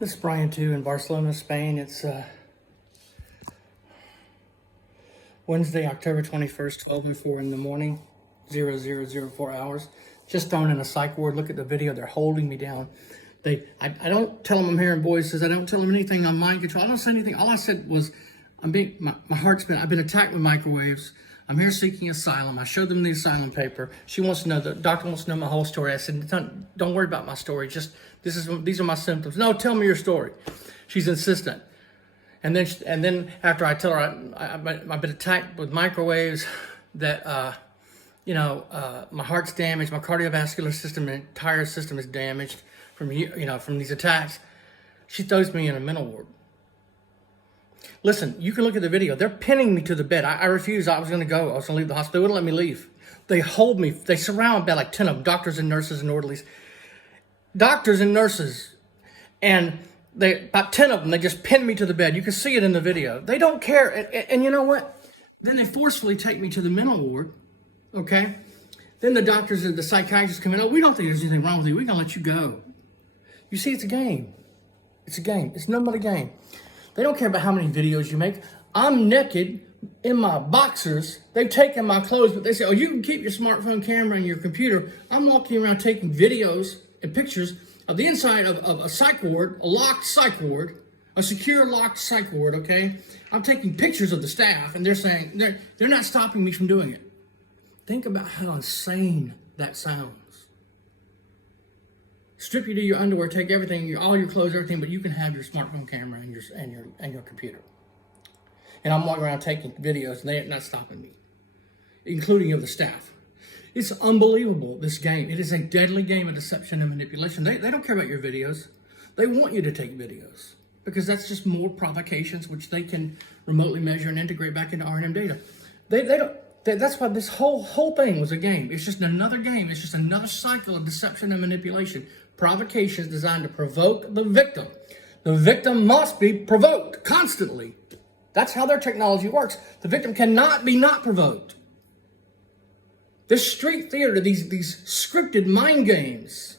This is Bryan Tew in Barcelona, Spain. It's Wednesday, October 21st, 12:04 in the morning, 0004 hours. Just thrown in a psych ward. Look at the video. They're holding me down. I don't tell them I'm hearing voices. I don't tell them anything on mind control. I don't say anything. All I said was, I've been attacked with microwaves. I'm here seeking asylum. I showed them the asylum paper. She wants to know, the doctor wants to know my whole story. I said, don't worry about my story. Just, these are my symptoms. No, tell me your story. She's insistent. And then after I tell her I've been attacked with microwaves, that, my heart's damaged, my cardiovascular system, my entire system is damaged from these attacks, she throws me in a mental ward. Listen, you can look at the video. They're pinning me to the bed. I refused. I was going to go. I was going to leave the hospital. They wouldn't let me leave. They hold me. They surround me, like 10 of them, doctors and nurses and orderlies. Doctors and nurses. And about 10 of them, they just pin me to the bed. You can see it in the video. They don't care. And you know what? Then they forcefully take me to the mental ward. Okay? Then the doctors and the psychiatrists come in. Oh, we don't think there's anything wrong with you. We're going to let you go. You see, it's a game. It's a game. It's nothing but a game. They don't care about how many videos you make. I'm naked in my boxers. They've taken my clothes, but they say, oh, you can keep your smartphone camera and your computer. I'm walking around taking videos and pictures of the inside of a psych ward, a locked psych ward, a secure locked psych ward, okay? I'm taking pictures of the staff, and they're saying, they're not stopping me from doing it. Think about how insane that sounds. Strip you to your underwear, take everything, all your clothes, everything, but you can have your smartphone camera and your computer. And I'm walking around taking videos, and they're not stopping me, including of the staff. It's unbelievable, this game. It is a deadly game of deception and manipulation. They don't care about your videos. They want you to take videos because that's just more provocations, which they can remotely measure and integrate back into R&M data. They don't. That's why this whole thing was a game. It's just another game. It's just another cycle of deception and manipulation. Provocations designed to provoke the victim. The victim must be provoked constantly. That's how their technology works. The victim cannot be not provoked. This street theater, these scripted mind games,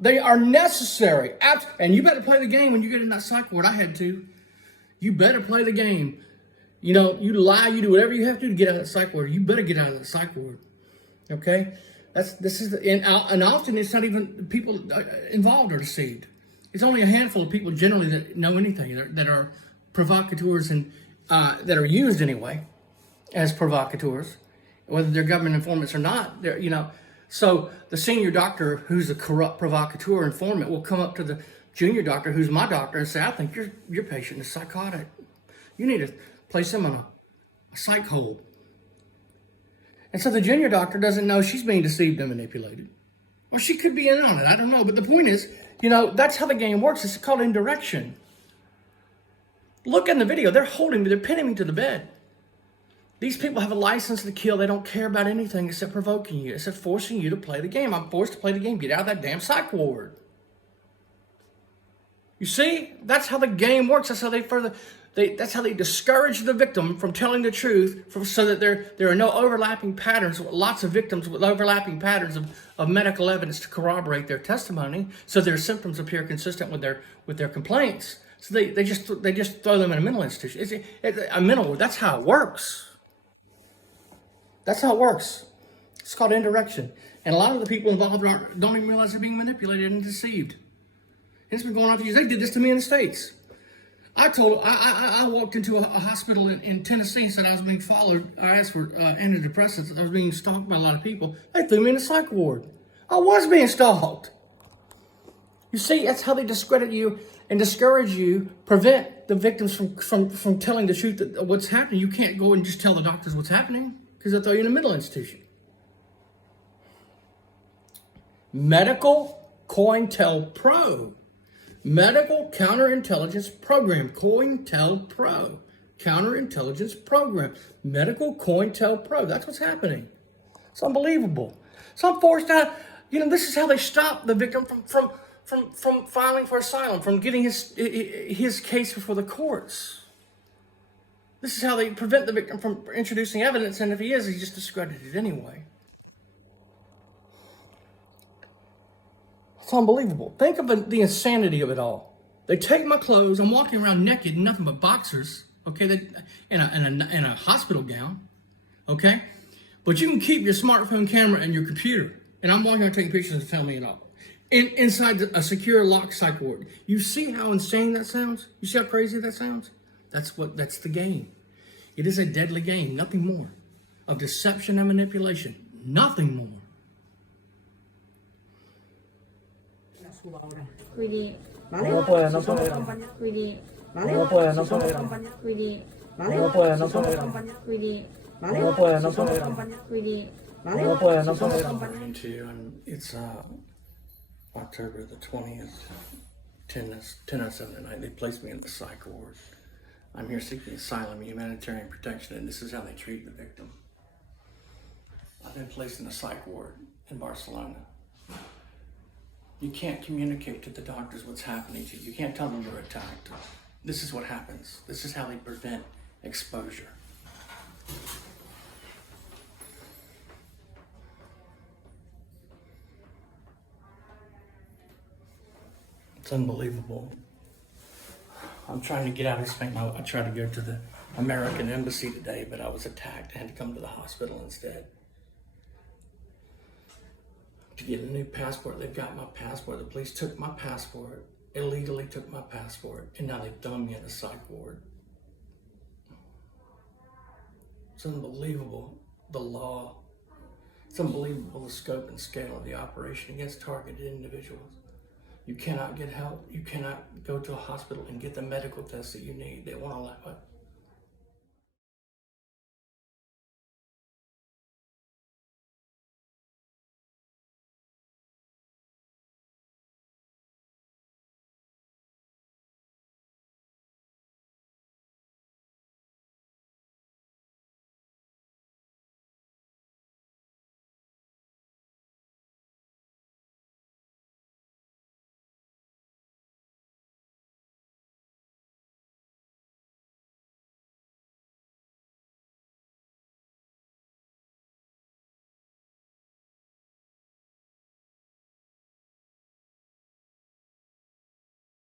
they are necessary. And you better play the game when you get in that psych ward. I had to. You better play the game. You know, you lie, you do whatever you have to get out of that psych ward. You better get out of that psych ward. Okay? And often it's not even people involved are deceived. It's only a handful of people generally that know anything, that are provocateurs and that are used anyway as provocateurs, whether they're government informants or not. So the senior doctor who's a corrupt provocateur informant will come up to the junior doctor who's my doctor and say, I think your patient is psychotic. You need to place him on a psych hold. And so the junior doctor doesn't know she's being deceived and manipulated. Or she could be in on it. I don't know. But the point is, that's how the game works. It's called indirection. Look in the video. They're holding me. They're pinning me to the bed. These people have a license to kill. They don't care about anything except provoking you, except forcing you to play the game. I'm forced to play the game. Get out of that damn psych ward. You see? That's how the game works. That's how that's how they discourage the victim from telling the truth, so that there are no overlapping patterns, lots of victims with overlapping patterns of medical evidence to corroborate their testimony, so their symptoms appear consistent with their complaints. So they just throw them in a mental institution. It's a mental. That's how it works. That's how it works. It's called indirection, and a lot of the people involved don't even realize they're being manipulated and deceived. It's been going on for years. They did this to me in the States. I walked into a hospital in Tennessee and said I was being followed. I asked for antidepressants. I was being stalked by a lot of people. They threw me in a psych ward. I was being stalked. You see, that's how they discredit you and discourage you, prevent the victims from telling the truth of what's happening. You can't go and just tell the doctors what's happening because they'll throw you in a mental institution. Medical Cointelpro. Medical Counterintelligence Program, Cointelpro. Counterintelligence Program, Medical Cointelpro. That's what's happening. It's unbelievable. So I'm forced out. This is how they stop the victim from filing for asylum, from getting his case before the courts. This is how they prevent the victim from introducing evidence, and if he is, he's just discredited anyway. It's unbelievable. Think of the insanity of it all. They take my clothes. I'm walking around naked, nothing but boxers. Okay, in a hospital gown. Okay, but you can keep your smartphone camera and your computer. And I'm walking around taking pictures and tell me it all. Inside a secure lock psych ward. You see how insane that sounds? You see how crazy that sounds? That's the game. It is a deadly game, nothing more. Of deception and manipulation, nothing more. Quindi, No puede, no puede. quindi, No puede, no puede. quindi, No puede, no puede. quindi, No puede, no puede. quindi, No puede, no puede. I'm Bryan Tew, and it's October the 20th, 10:07 at night. They placed me in the psych ward. I'm here seeking asylum, humanitarian protection, and this is how they treat the victim. I've been placed in the psych ward in Barcelona. You can't communicate to the doctors what's happening to you. You can't tell them they're attacked. This is what happens. This is how they prevent exposure. It's unbelievable. I'm trying to get out of Spain. I tried to go to the American embassy today, but I was attacked. I had to come to the hospital instead. To get a new passport, they've got my passport. The police took my passport, illegally took my passport, and now they've thrown me in a psych ward. It's unbelievable, the law. It's unbelievable, the scope and scale of the operation against targeted individuals. You cannot get help. You cannot go to a hospital and get the medical tests that you need. They won't allow it.